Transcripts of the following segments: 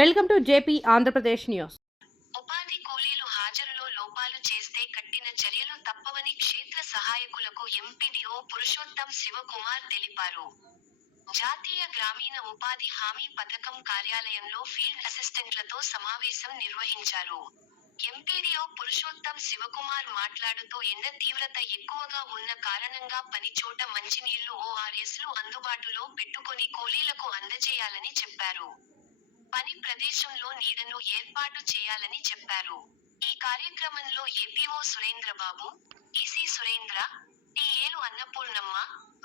Welcome to JP Andhra Pradesh news. ఉపాధి కూలీలు హాజరులో లోపాలు చేస్తే కట్టిన చర్యలు తప్పవని క్షేత్ర సహాయకులకు ఎంపీడీఓ పురుషోత్తం శివకుమార్ తెలిపారు. జాతీయ గ్రామీణ ఉపాధి హామీ పథకం కార్యాలయంలో ఫీల్డ్ అసిస్టెంట్లతో సమావేశం నిర్వహించారు. ఎంపీడీఓ పురుషోత్తం శివకుమార్ మాట్లాడుతూ ఎండ తీవ్రత ఎక్కువగా ఉన్న కారణంగా పనిచోట మంచినీళ్ళు ఓఆర్ఎస్లు అందుబాటులో పెట్టుకొని కూలీలకు అందజేయాలని చెప్పారు. పని ప్రదేశంలో నీడను ఏర్పాటు చేయాలని చెప్పారు. ఈ కార్యక్రమంలో ఏపీఓ సురేంద్రబాబు ఈసీ సురేంద్ర టిఏలు అన్నపూర్ణమ్మ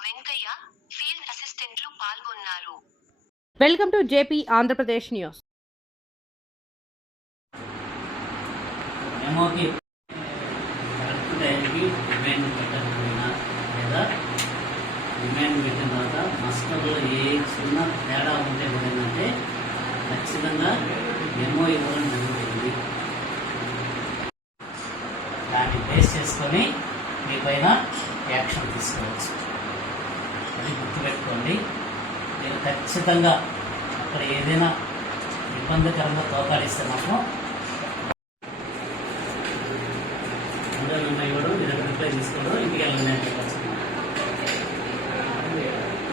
వెంకయ్య ఫీల్డ్ అసిస్టెంట్లు పాల్గొన్నారు. Welcome to JP Andhra Pradesh news. మెమోకి correct టైంకి డిమాండ్ పెట్టకపోయినా లేదా డిమాండ్ పెట్టిన తర్వాత మస్టర్లో ఏ చిన్న తేడా ఉంటే ఖచ్చితంగా మెమో ఇవ్వడం జరుగుతుంది దాన్ని బేస్ చేసుకొని మీపైన యాక్షన్ తీసుకోవచ్చు. అది గుర్తుపెట్టుకోండి. మీరు ఖచ్చితంగా అక్కడ ఏదైనా ఇబ్బందికరంగా తోకాడిస్తే మాత్రం అందరూ నన్ను ఇవ్వడం నేను రిప్లై తీసుకోవడం ఇంటికి వెళ్ళండి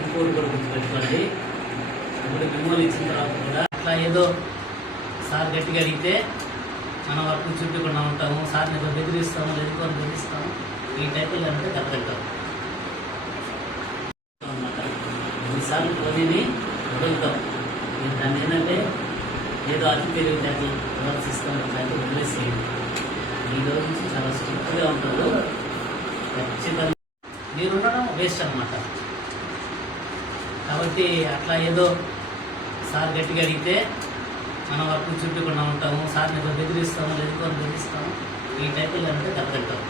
ఇంకోటి కూడా గుర్తుపెట్టుకోండి. ఇప్పుడు మిమ్మల్ని ఇచ్చిన తర్వాత కూడా అట్లా ఏదో సార్ గట్టిగా అడిగితే మనం వర్క్ చుట్టుకుండా ఉంటాము సార్ ఏదో బెదిరిస్తాము ఎదుర్కొని బెదిరిస్తాము. ఈ టైపులో అంటే దెబ్బతింటాం అన్నమాట కొన్నిసార్లు పోనీని వదులుతాం. దాని దాన్ని ఏంటంటే ఏదో అతి తెలివితేటలు ప్రదర్శిస్తాం అట్లయితే వదిలేసేయండి. ఈ రోజు నుంచి చాలా స్ట్రిక్ట్గా ఉంటారు. ఖచ్చితంగా మీరు ఉండడం వేస్ట్ అనమాట కాబట్టి అట్లా ఏదో సార్ గట్టిగా అడిగితే మనం వర్క్ చుట్టూకుండా ఉంటాము సార్ని బెదిరిస్తాము ఎదుర్కొని బెదిరిస్తాము. ఈ టైపులో అంటే దెబ్బతింటాము